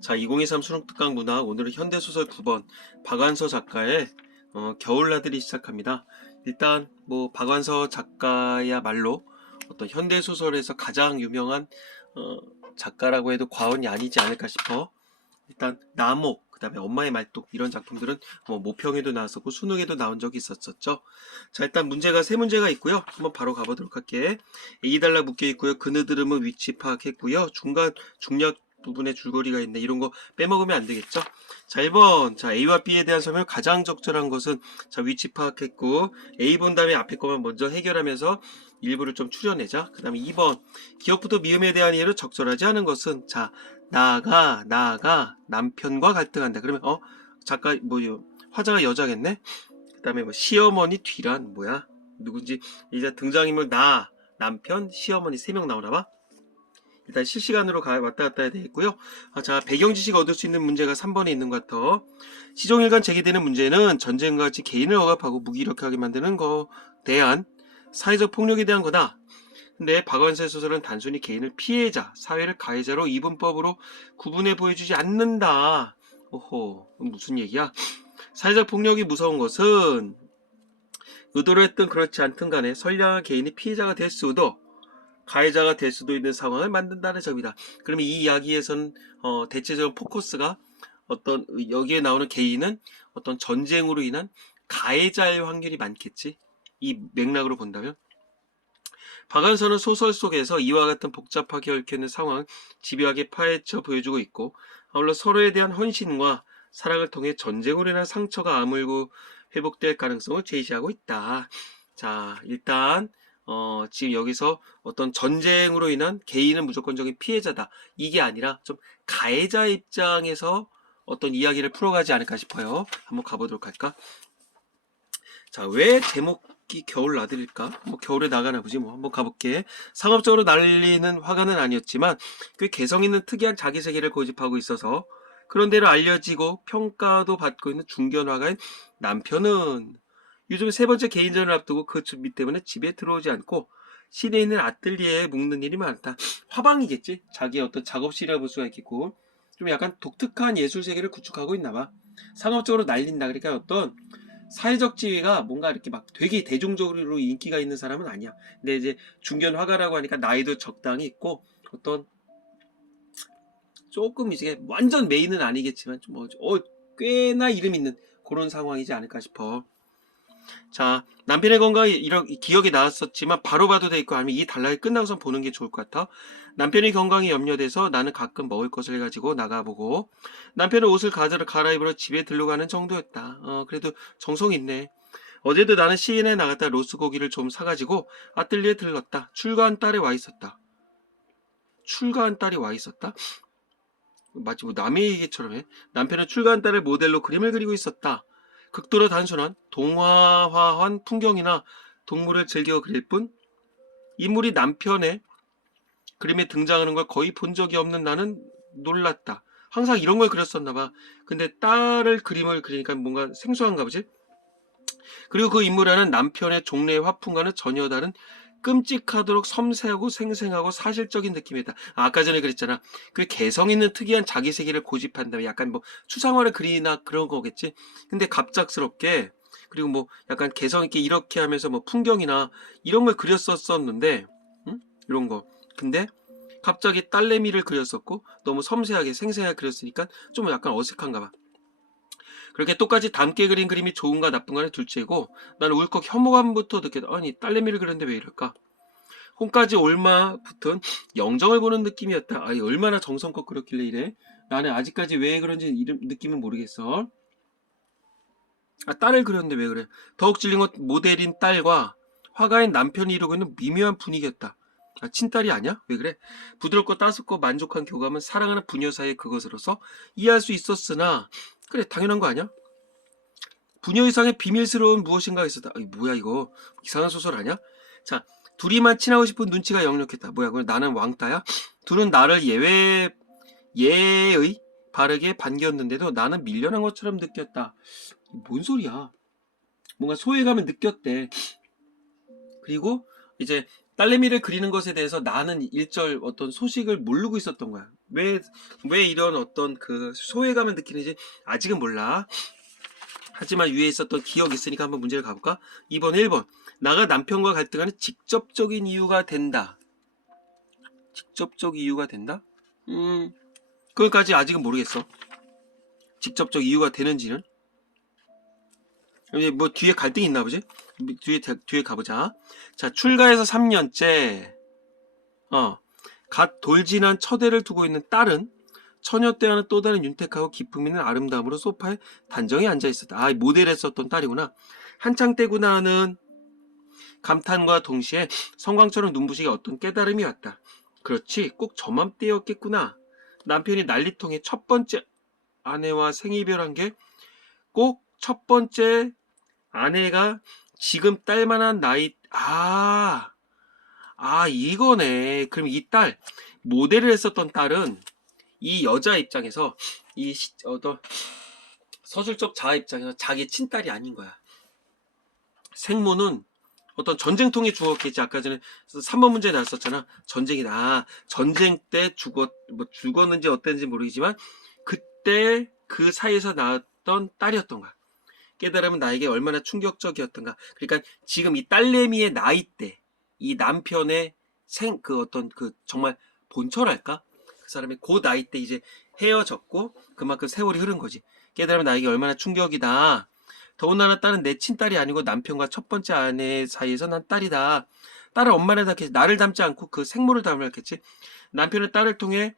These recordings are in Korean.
자, 2023 수능특강 문학 오늘은 현대소설 9번 박완서 작가의 겨울나들이 시작합니다. 일단 뭐 박완서 작가야말로 어떤 현대소설에서 가장 유명한 작가라고 해도 과언이 아니지 않을까 싶어. 일단 나목, 그 다음에 엄마의 말뚝 이런 작품들은 모평에도 나왔었고 수능에도 나온 적이 있었죠. 자, 일단 문제가 세 문제가 있고요. 한번 바로 가보도록 할게. A달락 묶여 있고요. 그느들음은 위치 파악했고요. 중간 중략 부분에 줄거리가 있네. 이런 거 빼먹으면 안 되겠죠. 자, 1번. 자, A와 B에 대한 설명 가장 적절한 것은 자, 위치 파악했고 A 본 다음에 앞에 거만 먼저 해결하면서 일부를 좀 추려내자. 그 다음에 2번. 기억부터 미음에 대한 이해로 적절하지 않은 것은 자, 나아가 남편과 갈등한다. 그러면 작가 뭐요? 화자가 여자겠네. 그다음에 뭐 시어머니 뒤란 뭐야? 누군지 이제 등장인물 나, 남편, 시어머니 3명 나오나 봐. 일단 실시간으로 왔다 갔다 해야 되겠고요. 자, 배경 지식 얻을 수 있는 문제가 3번에 있는 것 같아. 시종일관 제기되는 문제는 전쟁과 같이 개인을 억압하고 무기력하게 만드는 거 대한 사회적 폭력에 대한 거다. 근데 박완서의 소설은 단순히 개인을 피해자, 사회를 가해자로 이분법으로 구분해 보여주지 않는다. 오호, 무슨 얘기야? 사회적 폭력이 무서운 것은 의도를 했든 그렇지 않든 간에 선량한 개인이 피해자가 될 수도 가해자가 될 수도 있는 상황을 만든다는 점이다. 그러면 이 이야기에서는 대체적으로 포커스가 어떤 여기에 나오는 개인은 어떤 전쟁으로 인한 가해자일 확률이 많겠지. 이 맥락으로 본다면. 박완서는 소설 속에서 이와 같은 복잡하게 얽혀있는 상황을 집요하게 파헤쳐 보여주고 있고 아울러 서로에 대한 헌신과 사랑을 통해 전쟁으로 인한 상처가 아물고 회복될 가능성을 제시하고 있다. 자, 일단 지금 여기서 어떤 전쟁으로 인한 개인은 무조건적인 피해자다. 이게 아니라 좀 가해자 입장에서 어떤 이야기를 풀어가지 않을까 싶어요. 한번 가보도록 할까? 자, 왜 제목이 겨울 나들일까? 뭐 겨울에 나가나 보지 뭐. 한번 가볼게. 상업적으로 날리는 화가는 아니었지만 꽤 개성 있는 특이한 자기 세계를 고집하고 있어서 그런 대로 알려지고 평가도 받고 있는 중견 화가인 남편은 요즘 세 번째 개인전을 앞두고 그 준비 때문에 집에 들어오지 않고 시내에 있는 아뜰리에에 묵는 일이 많다. 화방이겠지? 자기의 어떤 작업실이라 볼 수가 있겠고 좀 약간 독특한 예술 세계를 구축하고 있나 봐. 상업적으로 날린다. 그러니까 어떤 사회적 지위가 뭔가 이렇게 막 되게 대중적으로 인기가 있는 사람은 아니야. 근데 이제 중견 화가라고 하니까 나이도 적당히 있고 어떤 조금 이제 완전 메인은 아니겠지만 좀 꽤나 이름 있는 그런 상황이지 않을까 싶어. 자, 남편의 건강이 이런 기억이 나왔었지만 바로 봐도 돼 있고 아니면 이 단락이 끝나고선 보는 게 좋을 것 같아. 남편의 건강이 염려돼서 나는 가끔 먹을 것을 가지고 나가보고 남편은 옷을 갈아입으러 집에 들러가는 정도였다. 그래도 정성 있네. 어제도 나는 시인에 나갔다 로스고기를 좀 사가지고 아뜰리에 들렀다. 출가한 딸이 와 있었다. 출가한 딸이 와 있었다? 마치 뭐 남의 얘기처럼 해. 남편은 출가한 딸을 모델로 그림을 그리고 있었다. 극도로 단순한 동화화한 풍경이나 동물을 즐겨 그릴 뿐 인물이 남편의 그림에 등장하는 걸 거의 본 적이 없는 나는 놀랐다. 항상 이런 걸 그렸었나 봐. 근데 딸을 그림을 그리니까 뭔가 생소한가 보지? 그리고 그 인물에는 남편의 종래의 화풍과는 전혀 다른 끔찍하도록 섬세하고 생생하고 사실적인 느낌이다. 아까 전에 그랬잖아. 그 개성 있는 특이한 자기 세계를 고집한다. 약간 뭐 추상화를 그리나 그런 거겠지. 근데 갑작스럽게 그리고 뭐 약간 개성 있게 이렇게 하면서 뭐 풍경이나 이런 걸 그렸었었는데, 응? 이런 거. 근데 갑자기 딸내미를 그렸었고 너무 섬세하게 생생하게 그렸으니까 좀 약간 어색한가 봐. 그렇게 똑같이 닮게 그린 그림이 좋은가 나쁜가는 둘째고 나는 울컥 혐오감부터 느꼈다. 아니 딸내미를 그렸는데 왜 이럴까? 홈까지 올마 붙은 영정을 보는 느낌이었다. 아니 얼마나 정성껏 그렸길래 이래? 나는 아직까지 왜 그런지 느낌은 모르겠어. 딸을 그렸는데 왜 그래? 더욱 찔린 건 모델인 딸과 화가인 남편이 이루고 있는 미묘한 분위기였다. 친딸이 아니야? 왜 그래? 부드럽고 따숩고 만족한 교감은 사랑하는 부녀 사이의 그것으로서 이해할 수 있었으나 그래 당연한 거 아니야? 부녀 이상의 비밀스러운 무엇인가가 있었다. 뭐야 이거 이상한 소설 아니야? 자, 둘이만 친하고 싶은 눈치가 역력했다. 뭐야 그럼 나는 왕따야? 둘은 나를 예의 바르게 반겼는데도 나는 밀려난 것처럼 느꼈다. 뭔 소리야? 뭔가 소외감을 느꼈대. 그리고 이제 딸내미를 그리는 것에 대해서 나는 일절 어떤 소식을 모르고 있었던 거야. 왜 이런 어떤 그 소외감을 느끼는지 아직은 몰라. 하지만 위에 있었던 기억이 있으니까 한번 문제를 가볼까? 2번, 1번. 나가 남편과 갈등하는 직접적인 이유가 된다. 직접적 이유가 된다? 그것까지 아직은 모르겠어. 직접적 이유가 되는지는. 이제 뭐 뒤에 갈등이 있나 보지? 뒤에 가보자. 자, 출가해서 3년째. 갓 돌진한 처대를 두고 있는 딸은 처녀 때와는 또 다른 윤택하고 기품 있는 아름다움으로 소파에 단정히 앉아 있었다. 아, 모델에 썼던 딸이구나. 한창 때구나 하는 감탄과 동시에 성광처럼 눈부시게 어떤 깨달음이 왔다. 그렇지, 꼭 저맘때였겠구나. 남편이 난리통에 첫 번째 아내와 생이별한 게 꼭 첫 번째 아내가 지금 딸만한 나이, 이거네. 그럼 이 딸, 모델을 했었던 딸은 이 여자 입장에서, 어떤 서술적 자아 입장에서 자기 친딸이 아닌 거야. 생모는 어떤 전쟁통에 죽었겠지. 아까 전에 3번 문제에 나왔었잖아. 전쟁이다. 전쟁 때 죽었는지 어땠는지 모르겠지만, 그때 그 사이에서 나왔던 딸이었던 거야. 깨달으면 나에게 얼마나 충격적이었던가. 그러니까 지금 이 딸내미의 나이 때, 이 남편의 정말 본처랄까? 그 사람의 그 나이 때 이제 헤어졌고, 그만큼 세월이 흐른 거지. 깨달으면 나에게 얼마나 충격이다. 더군다나 딸은 내 친딸이 아니고 남편과 첫 번째 아내 사이에서 난 딸이다. 딸을 엄마를 닮겠지. 나를 닮지 않고 그 생모를 닮았겠지. 남편은 딸을 통해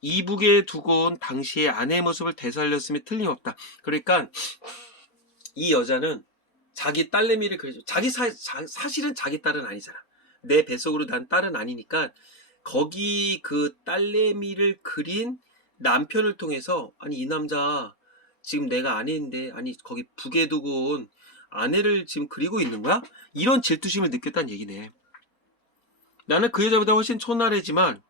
이북에 두고 온 당시의 아내의 모습을 되살렸음에 틀림없다. 그러니까 이 여자는 자기 딸내미를 그려줘. 사실은 자기 딸은 아니잖아. 내 뱃속으로 난 딸은 아니니까 거기 그 딸내미를 그린 남편을 통해서 아니 이 남자 지금 내가 아내인데 아니 거기 북에 두고 온 아내를 지금 그리고 있는 거야? 이런 질투심을 느꼈다는 얘기네. 나는 그 여자보다 훨씬 초나래지만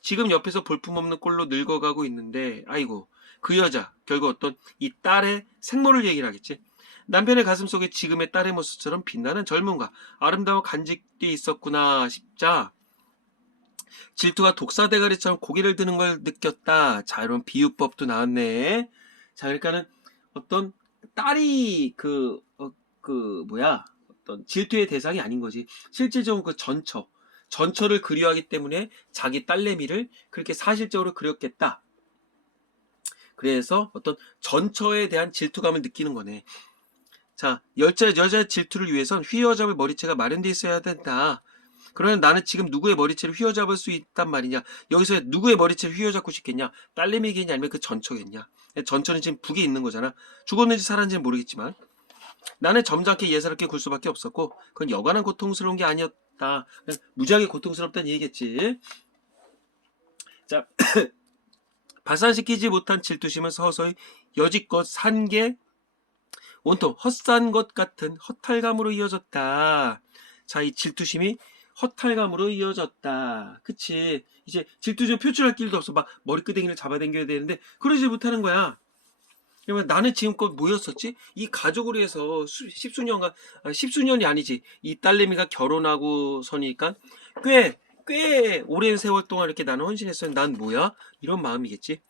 지금 옆에서 볼품없는 꼴로 늙어가고 있는데 아이고 그 여자 결국 어떤 이 딸의 생모를 얘기를 하겠지. 남편의 가슴 속에 지금의 딸의 모습처럼 빛나는 젊음과 아름다운 간직이 있었구나 싶자 질투가 독사대가리처럼 고개를 드는 걸 느꼈다. 자, 이런 비유법도 나왔네. 자, 그러니까는 어떤 딸이 어떤 질투의 대상이 아닌 거지. 실질적으로 그 전처를 그리워하기 때문에 자기 딸내미를 그렇게 사실적으로 그렸겠다. 그래서 어떤 전처에 대한 질투감을 느끼는 거네. 자, 여자의 질투를 위해선 휘어잡을 머리채가 마련되어 있어야 된다. 그러면 나는 지금 누구의 머리채를 휘어잡을 수 있단 말이냐. 여기서 누구의 머리채를 휘어잡고 싶겠냐. 딸내미겠냐 아니면 그 전처겠냐. 전처는 지금 북에 있는 거잖아. 죽었는지 살았는지는 모르겠지만 나는 점잖게 예사롭게 굴 수밖에 없었고 그건 여간한 고통스러운 게 아니었다. 무지하게 고통스럽다는 얘기겠지. 자, 발산시키지 못한 질투심은 서서히 여지껏 산 게 온통 헛산 것 같은 허탈감으로 이어졌다. 자, 이 질투심이 허탈감으로 이어졌다. 그치? 이제 질투심 표출할 길도 없어. 막 머리끄댕이를 잡아당겨야 되는데 그러지 못하는 거야. 그러면 나는 지금껏 뭐였었지? 이 가족을 위해서 십수년이 아니지. 이 딸내미가 결혼하고 서니까 꽤 오랜 세월 동안 이렇게 나는 헌신했어요. 난 뭐야? 이런 마음이겠지.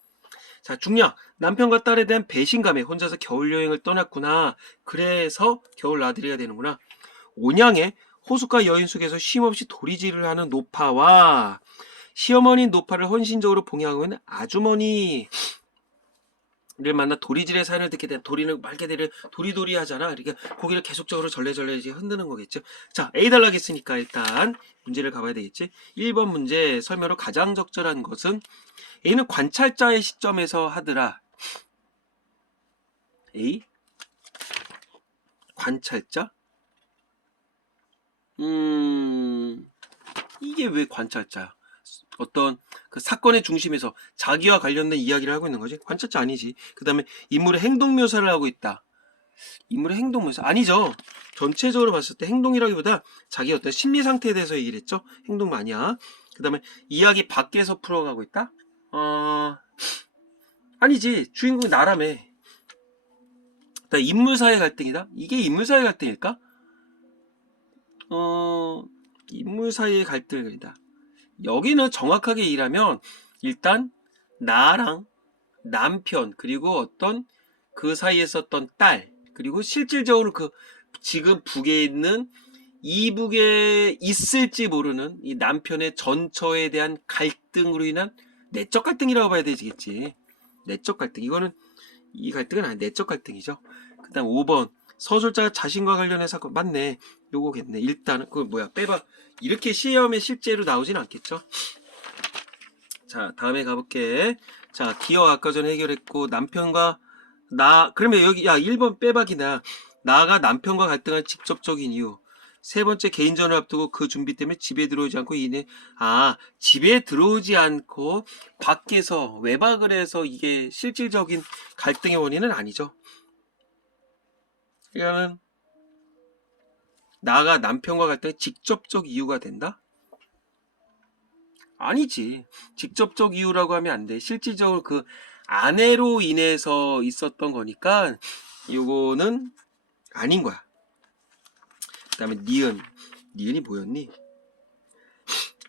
자, 중략. 남편과 딸에 대한 배신감에 혼자서 겨울여행을 떠났구나. 그래서 겨울 나들이가 되는구나. 온양의 호숫가 여인 속에서 쉼없이 도리질을 하는 노파와 시어머니 노파를 헌신적으로 봉양하고 있는 아주머니를 만나 도리질의 사연을 듣게 된 도리는 말게대를 도리도리 하잖아. 그러니까 고기를 계속적으로 절레절레 이제 흔드는 거겠죠. 자, A 달라겠으니까 일단 문제를 가봐야 되겠지. 1번 문제 설명으로 가장 적절한 것은 A는 관찰자의 시점에서 하더라. A? 관찰자? 이게 왜 관찰자야? 어떤 그 사건의 중심에서 자기와 관련된 이야기를 하고 있는 거지? 관찰자 아니지. 그 다음에 인물의 행동 묘사를 하고 있다. 인물의 행동 묘사 아니죠. 전체적으로 봤을 때 행동이라기보다 자기 어떤 심리 상태에 대해서 얘기를 했죠. 행동 아니야. 그 다음에 이야기 밖에서 풀어가고 있다. 아니지. 주인공이 나라며. 인물 사이의 갈등이다. 이게 인물 사이의 갈등일까? 인물 사이의 갈등이다. 여기는 정확하게 얘기하면 일단 나랑 남편 그리고 어떤 그 사이에 있었던 딸 그리고 실질적으로 그 지금 북에 있는 이북에 있을지 모르는 이 남편의 전처에 대한 갈등으로 인한 내적 갈등이라고 봐야 되겠지. 내적 갈등. 이거는 이 갈등은 아니 내적 갈등이죠. 그다음 5번 서술자가 자신과 관련해 사건 맞네. 요거겠네. 일단은 그 뭐야 빼봐. 이렇게 시험에 실제로 나오진 않겠죠. 자 다음에 가볼게. 자 기어 아까 전에 해결했고 남편과 나 그러면 여기 야 1번 빼박이나 나가 남편과 갈등한 직접적인 이유. 세 번째 개인전을 앞두고 그 준비 때문에 집에 들어오지 않고 이내 집에 들어오지 않고 밖에서 외박을 해서 이게 실질적인 갈등의 원인은 아니죠. 이거는 나가 남편과 갈등의 직접적 이유가 된다? 아니지. 직접적 이유라고 하면 안 돼. 실질적으로 그 아내로 인해서 있었던 거니까 요거는 아닌 거야. 그 다음에 니은. 니은이 뭐였니?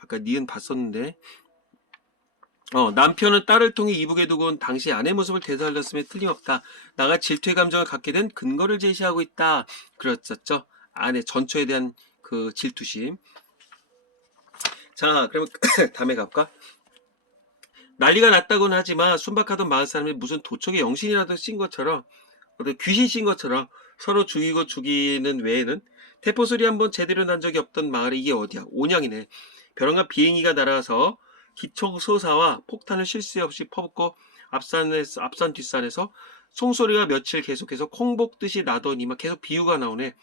아까 니은 봤었는데 남편은 딸을 통해 이북에 두고 온 당시 아내 모습을 되살렸음에 틀림없다. 나가 질투의 감정을 갖게 된 근거를 제시하고 있다. 그랬었죠. 아내 전처에 대한 그 질투심. 자, 그러면 다음에 가볼까? 난리가 났다고는 하지만 순박하던 마을 사람이 무슨 도척의 영신이라도 씬 것처럼 어떤 귀신 씬 것처럼 서로 죽이고 죽이는 외에는 대포 소리 한번 제대로 난 적이 없던 마을이 이게 어디야? 온양이네. 벼랑간 비행기가 날아와서 기총 소사와 폭탄을 쉴 새 없이 퍼붓고 앞산 뒷산에서 송소리가 며칠 계속해서 콩복듯이 나더니만 계속 비유가 나오네.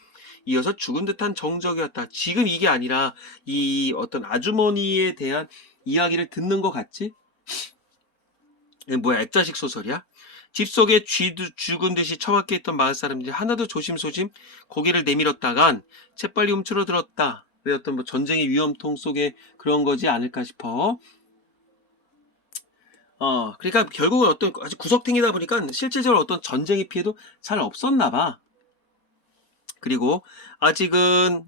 이어서 죽은 듯한 정적이었다. 지금 이게 아니라 이 어떤 아주머니에 대한 이야기를 듣는 것 같지? 뭐야 액자식 소설이야? 집 속에 죽은 듯이 처박혀 있던 마을 사람들이 하나도 조심조심 고개를 내밀었다간 재빨리 움츠러들었다. 왜 어떤 뭐 전쟁의 위험통 속에 그런 거지 않을까 싶어. 그러니까 결국은 어떤 아주 구석탱이다 보니까 실질적으로 어떤 전쟁의 피해도 잘 없었나 봐. 그리고 아직은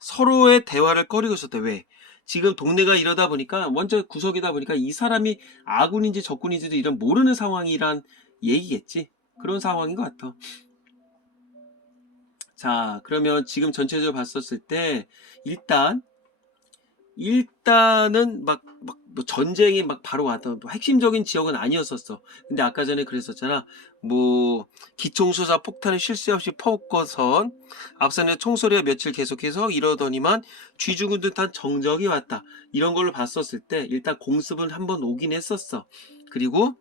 서로의 대화를 꺼리고 있었대. 왜? 지금 동네가 이러다 보니까 먼저 구석이다 보니까 이 사람이 아군인지 적군인지도 이런 모르는 상황이란 얘기겠지. 그런 상황인 것 같아. 자, 그러면 지금 전체적으로 봤었을 때 일단은 뭐 전쟁이 막 바로 왔던 뭐 핵심적인 지역은 아니었었어. 근데 아까 전에 그랬었잖아. 뭐 기총수사 폭탄을 쉴 새 없이 퍼붓고선 앞선에 총소리가 며칠 계속해서 이러더니만 쥐 죽은 듯한 정적이 왔다. 이런 걸로 봤었을 때 일단 공습은 한번 오긴 했었어. 그리고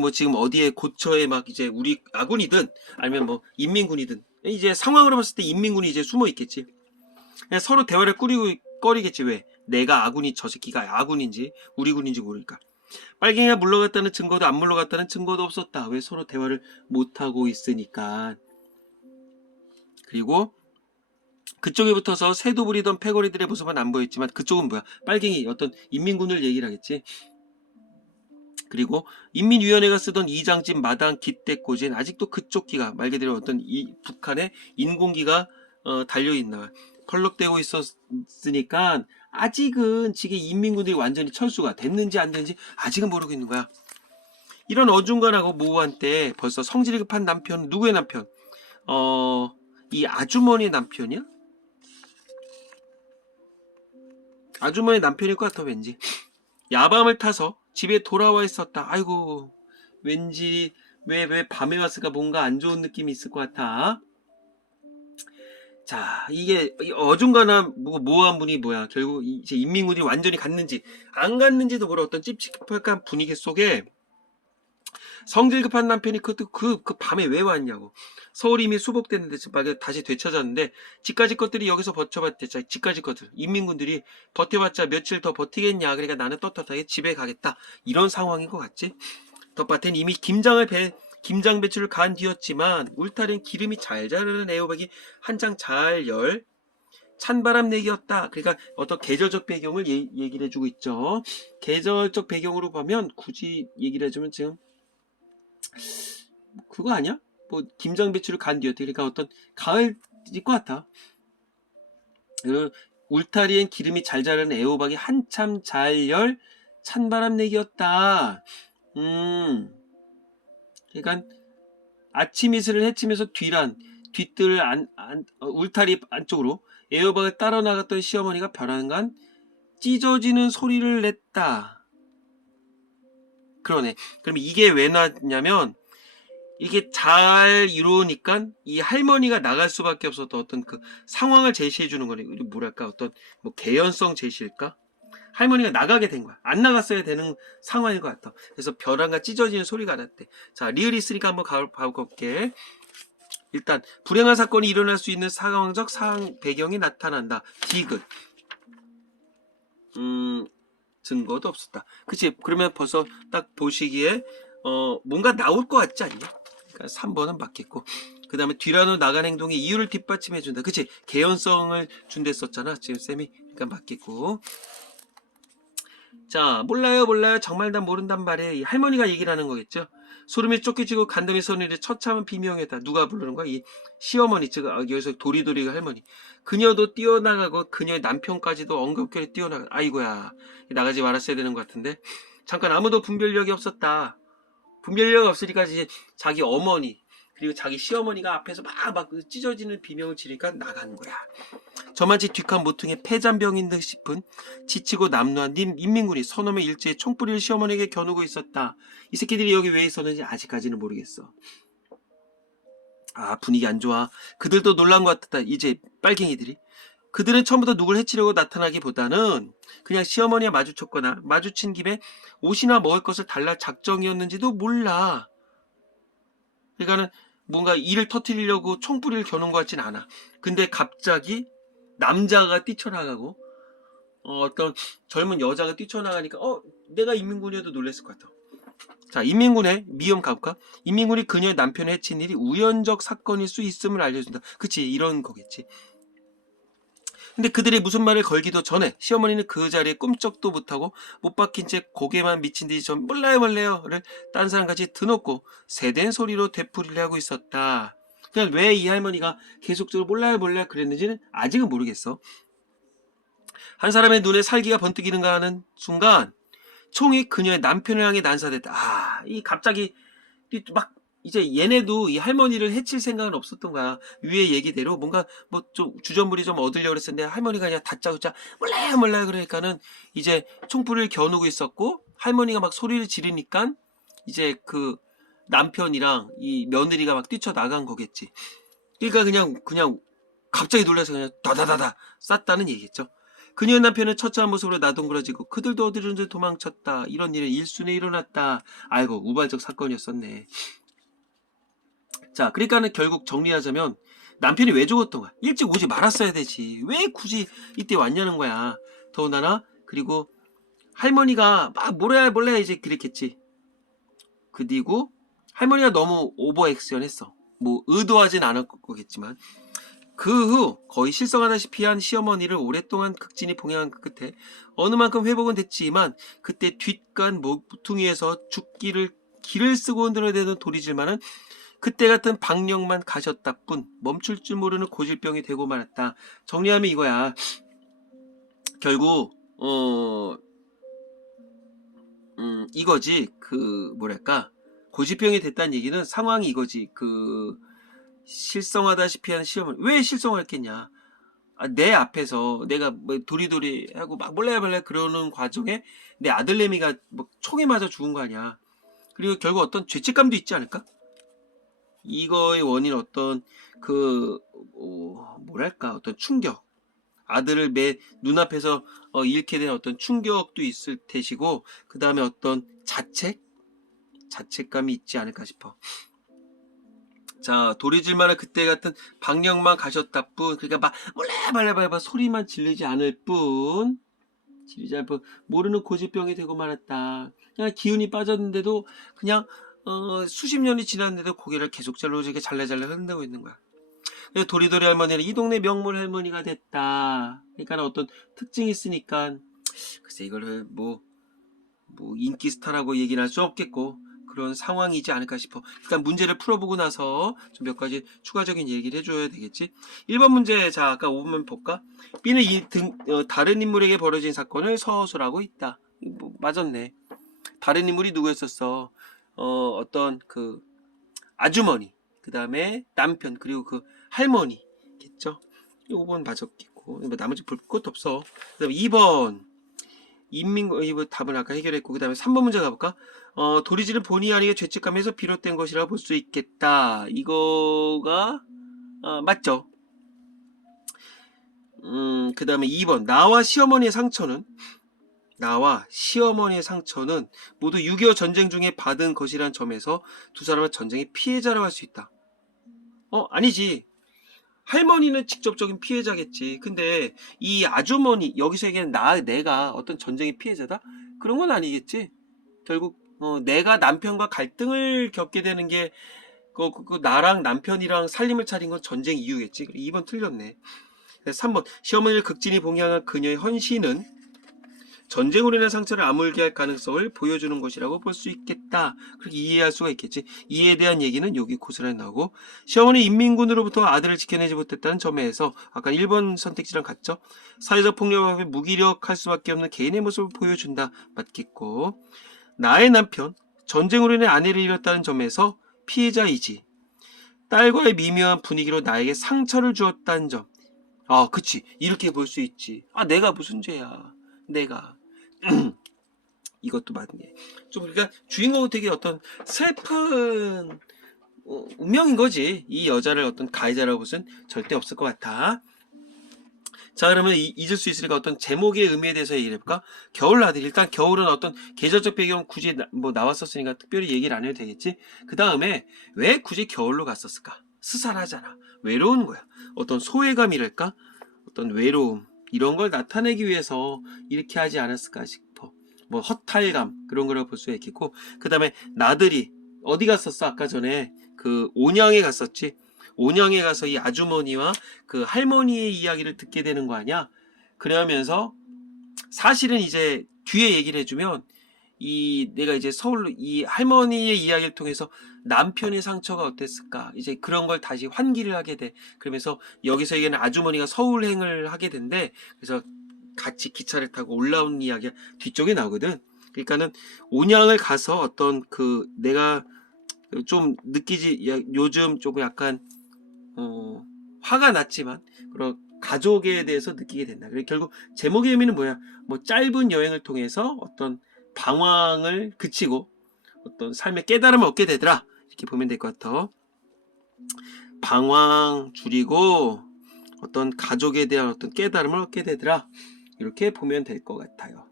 뭐 지금 어디에 고처에 막 이제 우리 아군이든 아니면 뭐 인민군이든 이제 상황으로 봤을 때 인민군이 이제 숨어 있겠지. 그냥 서로 대화를 꺼리겠지. 왜? 내가 아군이 저 새끼가 아군인지 우리 군인지 모르니까. 빨갱이가 물러갔다는 증거도 안 물러갔다는 증거도 없었다. 왜? 서로 대화를 못하고 있으니까. 그리고 그쪽에 붙어서 새도 부리던 패거리들의 모습은 안 보였지만 그쪽은 뭐야? 빨갱이 어떤 인민군을 얘기를 하겠지. 그리고 인민위원회가 쓰던 이장집 마당 기대꽂이엔 아직도 그쪽 기가 말 그대로 어떤 이 북한의 인공기가 달려있나 펄럭대고 있었으니까 아직은 지금 인민군들이 완전히 철수가 됐는지 안 됐는지 아직은 모르고 있는 거야. 이런 어중간하고 모호한 때 벌써 성질이 급한 남편 누구의 남편? 이 아주머니의 남편이야? 아주머니의 남편일 것 같아 왠지. 야밤을 타서 집에 돌아와 있었다. 아이고 왠지 왜 밤에 왔을까 뭔가 안 좋은 느낌이 있을 것 같아. 자 이게 어중간한 모호한 분이 뭐야. 결국 이제 인민군이 완전히 갔는지 안 갔는지도 모르는 어떤 찝찝한 분위기 속에 성질 급한 남편이 그 밤에 왜 왔냐고. 서울이 이미 수복됐는데 다시 되찾았는데 집까지 것들이 여기서 버텨봤대. 집까지 것들 인민군들이 버텨봤자 며칠 더 버티겠냐. 그러니까 나는 떳떳하게 집에 가겠다. 이런 상황인 것 같지. 텃밭엔 이미 김장 배추를 간 뒤였지만 울타리는 기름이 잘 자르는 애호박이 한 장 잘 열 찬바람 내기였다. 그러니까 어떤 계절적 배경을 얘기를 해주고 있죠. 계절적 배경으로 보면 굳이 얘기를 해주면 지금 그거 아니야? 뭐 김장 배추를 간 뒤였대. 그러니까 어떤 가을일 것 같아. 울타리엔 기름이 잘 자라는 애호박이 한참 잘 열 찬바람 내기였다. 그러니까 아침 이슬을 헤치면서 뒷뜰 울타리 안쪽으로 애호박을 따라 나갔던 시어머니가 벼랑간 찢어지는 소리를 냈다. 그러네. 그럼 이게 왜 나냐면 이게 잘 이루니까 이 할머니가 나갈 수밖에 없었던 어떤 그 상황을 제시해 주는 거네. 뭐랄까 어떤 뭐 개연성 제시일까? 할머니가 나가게 된 거야. 안 나갔어야 되는 상황인 것 같아. 그래서 벼랑과 찢어지는 소리가 났대. 자, 리을이 있으니까 한번 가볼게. 일단 불행한 사건이 일어날 수 있는 상황적 상황 배경이 나타난다. 디귿. 증거도 없었다. 그치? 그러면 벌써 딱 보시기에 뭔가 나올 것 같지 않냐? 그러니까 3번은 맞겠고, 그 다음에 뒤라도 나간 행동의 이유를 뒷받침해준다. 그치? 개연성을 준댔었잖아. 지금 쌤이. 그러니까 맞겠고. 자, 몰라요. 정말 난 모른단 말이에요. 이 할머니가 얘기를 하는 거겠죠. 소름이 쫓겨지고 간담이 서는데 처참한 비명이었다. 누가 부르는 거야? 이 시어머니, 즉 여기서 도리도리가 할머니. 그녀도 뛰어나가고 그녀의 남편까지도 엉겁게 뛰어나가. 아이고야, 나가지 말았어야 되는 것 같은데. 잠깐 아무도 분별력이 없었다. 분별력이 없으니까 이제 자기 어머니 그리고 자기 시어머니가 앞에서 막 찢어지는 비명을 지르니까 나간 거야. 저만치 뒷간 모퉁이에 폐잔병인 듯 싶은 지치고 남루한 인민군이 서놈의 일제에 총뿌리를 시어머니에게 겨누고 있었다. 이 새끼들이 여기 왜 있었는지 아직까지는 모르겠어. 아, 분위기 안 좋아. 그들도 놀란 것 같았다. 이제 빨갱이들이. 그들은 처음부터 누굴 해치려고 나타나기보다는 그냥 시어머니와 마주쳤거나 마주친 김에 옷이나 먹을 것을 달랄 작정이었는지도 몰라. 그러니까는 뭔가 일을 터뜨리려고 총뿌리를 겨눈 것 같진 않아. 근데 갑자기 남자가 뛰쳐나가고 어떤 젊은 여자가 뛰쳐나가니까 내가 인민군이어도 놀랬을 것 같아. 자, 인민군의 미움 가볼까? 인민군이 그녀의 남편을 해친 일이 우연적 사건일 수 있음을 알려준다. 그치, 이런 거겠지. 근데 그들이 무슨 말을 걸기도 전에 시어머니는 그 자리에 꿈쩍도 못하고 못 박힌 채 고개만 미친 듯이 전 몰라요를 딴 사람같이 드높고 세댄 소리로 되풀이를 하고 있었다. 그냥 왜 이 할머니가 계속적으로 몰라요 그랬는지는 아직은 모르겠어. 한 사람의 눈에 살기가 번뜩이는가 하는 순간 총이 그녀의 남편을 향해 난사됐다. 이 갑자기 막 이제 얘네도 이 할머니를 해칠 생각은 없었던 거야. 위에 얘기대로 뭔가 뭐 좀 주전부리 좀 얻으려고 그랬었는데 할머니가 그냥 다짜고짜 몰라요 그러니까는 이제 총불을 겨누고 있었고 할머니가 막 소리를 지르니까 이제 그 남편이랑 이 며느리가 막 뛰쳐나간 거겠지. 그러니까 그냥 갑자기 놀라서 그냥 다다다다 쌌다는 얘기겠죠. 그녀의 남편은 처참한 모습으로 나동그러지고 그들도 어디론지 도망쳤다. 이런 일은 일순에 일어났다. 아이고, 우발적 사건이었었네. 자, 그러니까는 결국 정리하자면 남편이 왜 죽었던 거야? 일찍 오지 말았어야 되지. 왜 굳이 이때 왔냐는 거야. 더군다나 그리고 할머니가 막 몰래 이제 그랬겠지. 그리고 할머니가 너무 오버 액션 했어. 뭐 의도하진 않을 거겠지만 그 후 거의 실성하다시피 한 시어머니를 오랫동안 극진히 봉양한 그 끝에 어느 만큼 회복은 됐지만 그때 뒷간 모퉁이에서 죽기를 기를 쓰고 흔들어대던 도리질만은 그때 같은 박력만 가셨다 뿐 멈출 줄 모르는 고질병이 되고 말았다. 정리하면 이거야. 결국 이거지. 그 뭐랄까 고질병이 됐다는 얘기는 상황이 이거지. 그 실성하다시피 한 시험을 왜 실성했겠냐? 내 앞에서 내가 뭐 도리도리 하고 막 몰래 그러는 과정에 내 아들내미가 뭐 총에 맞아 죽은 거 아니야. 그리고 결국 어떤 죄책감도 있지 않을까? 이거의 원인 어떤 그 뭐랄까 어떤 충격, 아들을 내 눈앞에서 잃게 된 어떤 충격도 있을 테시고 그 다음에 어떤 자책감이 있지 않을까 싶어. 자, 도리질만은 그때 같은 방역만 가셨다 뿐, 그러니까 막 몰래 소리만 지르지 않을 뿐, 모르는 고질병이 되고 말았다. 그냥 기운이 빠졌는데도 그냥 수십 년이 지났는데도 고개를 계속 잘라잘라 흔들고 있는 거야. 그래서 도리도리 할머니는 이 동네 명물 할머니가 됐다. 그러니까 어떤 특징이 있으니까 글쎄 이거를 뭐 인기 스타라고 얘기는 할 수 없겠고 그런 상황이지 않을까 싶어. 일단 문제를 풀어보고 나서 좀 몇 가지 추가적인 얘기를 해줘야 되겠지. 1번 문제, 자, 아까 5번 볼까? B는 다른 인물에게 벌어진 사건을 서술하고 있다. 뭐, 맞았네. 다른 인물이 누구였었어? 어떤 그 아주머니, 그 다음에 남편, 그리고 그 할머니겠죠? 5번 맞았겠고, 뭐 나머지 볼 것도 없어. 그 다음에 2번, 이거 답은 아까 해결했고, 그 다음에 3번 문제 가볼까? 도리지는 본의 아니게 죄책감에서 비롯된 것이라 볼 수 있겠다. 이거가, 맞죠? 그 다음에 2번, 나와 시어머니의 상처는 모두 6.25 전쟁 중에 받은 것이란 점에서 두 사람은 전쟁의 피해자라고 할 수 있다. 아니지. 할머니는 직접적인 피해자겠지. 근데 이 아주머니, 여기서 얘기하는 내가 어떤 전쟁의 피해자다? 그런 건 아니겠지. 결국 내가 남편과 갈등을 겪게 되는 게 나랑 남편이랑 살림을 차린 건 전쟁 이유겠지. 2번 틀렸네. 3번, 시어머니를 극진히 봉양한 그녀의 헌신은 전쟁으로 인한 상처를 아물게 할 가능성을 보여주는 것이라고 볼 수 있겠다. 그렇게 이해할 수가 있겠지. 이에 대한 얘기는 여기 고스란히 나오고, 시어머니 인민군으로부터 아들을 지켜내지 못했다는 점에서 아까 1번 선택지랑 같죠. 사회적 폭력 앞에 무기력할 수밖에 없는 개인의 모습을 보여준다. 맞겠고, 나의 남편 전쟁으로 인해 아내를 잃었다는 점에서 피해자이지. 딸과의 미묘한 분위기로 나에게 상처를 주었다는 점. 그치. 이렇게 볼 수 있지. 내가 무슨 죄야. 내가. 이것도 맞네. 좀 그러니까 주인공은 되게 어떤 슬픈 운명인 거지. 이 여자를 어떤 가해자라고 볼은 절대 없을 것 같아. 자, 그러면 잊을 수 있으니까 어떤 제목의 의미에 대해서 얘기를 해볼까? 겨울나들. 일단 겨울은 어떤 계절적 배경 굳이 나왔었으니까 특별히 얘기를 안 해도 되겠지. 그 다음에 왜 굳이 겨울로 갔었을까? 스산하잖아. 외로운 거야. 어떤 소외감이랄까? 어떤 외로움 이런 걸 나타내기 위해서 이렇게 하지 않았을까 싶어. 뭐 허탈감 그런 거라고 볼 수 있겠고, 그 다음에 나들이 어디 갔었어? 아까 전에 그 온양에 갔었지. 온양에 가서 이 아주머니와 그 할머니의 이야기를 듣게 되는 거 아니야? 그러면서 사실은 이제 뒤에 얘기를 해주면 내가 이제 서울로 이 할머니의 이야기를 통해서 남편의 상처가 어땠을까? 이제 그런 걸 다시 환기를 하게 돼. 그러면서 여기서 얘기하는 아주머니가 서울행을 하게 된대. 그래서 같이 기차를 타고 올라오는 이야기가 뒤쪽에 나오거든. 그러니까는 온양을 가서 어떤 내가 좀 느끼지, 요즘 조금 약간, 화가 났지만, 그런 가족에 대해서 느끼게 된다. 그래서 결국 제목의 의미는 뭐야? 뭐 짧은 여행을 통해서 어떤 방황을 그치고 어떤 삶의 깨달음을 얻게 되더라. 이렇게 보면 될 것 같아. 방황 줄이고 어떤 가족에 대한 어떤 깨달음을 얻게 되더라. 이렇게 보면 될 것 같아요.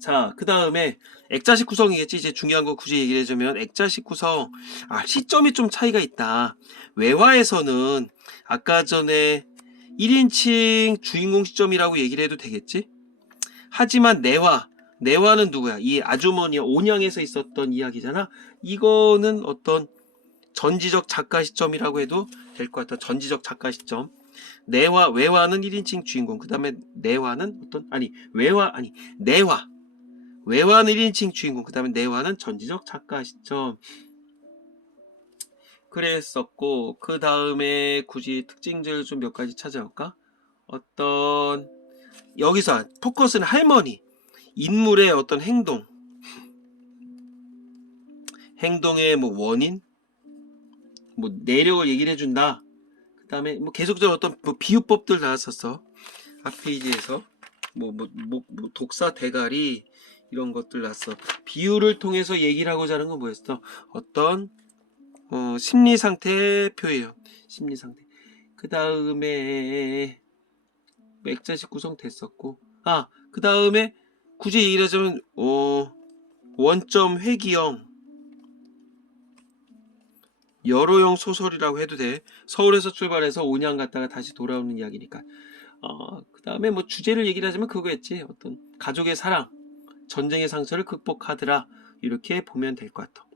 자, 그 다음에 액자식 구성이겠지. 이제 중요한 거 굳이 얘기를 해주면 액자식 구성. 시점이 좀 차이가 있다. 외화에서는 아까 전에 1인칭 주인공 시점이라고 얘기를 해도 되겠지. 하지만 내화는 누구야? 이 아주머니와 온양에서 있었던 이야기잖아. 이거는 어떤 전지적 작가 시점이라고 해도 될 것 같아. 전지적 작가 시점. 외화는 1인칭 주인공. 그 다음에 내화는 외화는 1인칭 주인공. 그 다음에 내화는 전지적 작가 시점. 그랬었고, 그 다음에 굳이 특징들 좀 몇 가지 찾아볼까? 여기서 포커스는 할머니. 인물의 어떤 행동의 뭐 원인, 뭐 내력을 얘기를 해준다. 그 다음에 뭐 계속적으로 어떤 뭐 비유법들 나왔었어. 앞 페이지에서 독사 대가리 이런 것들 나왔어. 비유를 통해서 얘기를 하고자 하는 건 뭐였어? 어떤 심리 상태 표현, 심리 상태. 그 다음에 액자식 구성됐었고, 그 다음에 굳이 얘기를 하자면 원점 회귀형 여로용 소설이라고 해도 돼. 서울에서 출발해서 온양 갔다가 다시 돌아오는 이야기니까. 그 다음에 뭐 주제를 얘기를 하자면 그거였지. 어떤 가족의 사랑, 전쟁의 상처를 극복하더라. 이렇게 보면 될 것 같아.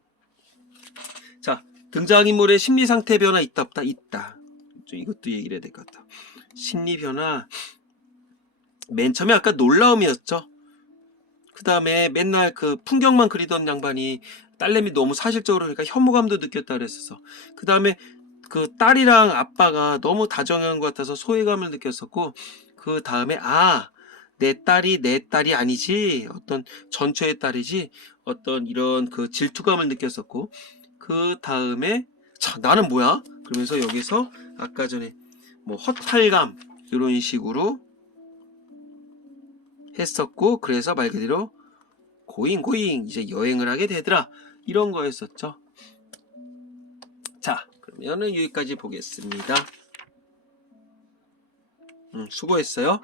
자, 등장인물의 심리 상태 변화 있다 없다? 있다. 이것도 얘기를 해야 될 것 같아. 심리 변화. 맨 처음에 아까 놀라움이었죠. 그 다음에 맨날 그 풍경만 그리던 양반이 딸내미 너무 사실적으로 그러니까 혐오감도 느꼈다 그랬었어. 그 다음에 그 딸이랑 아빠가 너무 다정한 것 같아서 소외감을 느꼈었고, 그 다음에 내 딸이 아니지, 어떤 전처의 딸이지, 어떤 이런 그 질투감을 느꼈었고, 그 다음에 자 나는 뭐야? 그러면서 여기서 아까 전에 뭐 허탈감 이런 식으로 했었고, 그래서 말 그대로 고잉 이제 여행을 하게 되더라, 이런 거였었죠. 자, 그러면은 여기까지 보겠습니다. 수고했어요.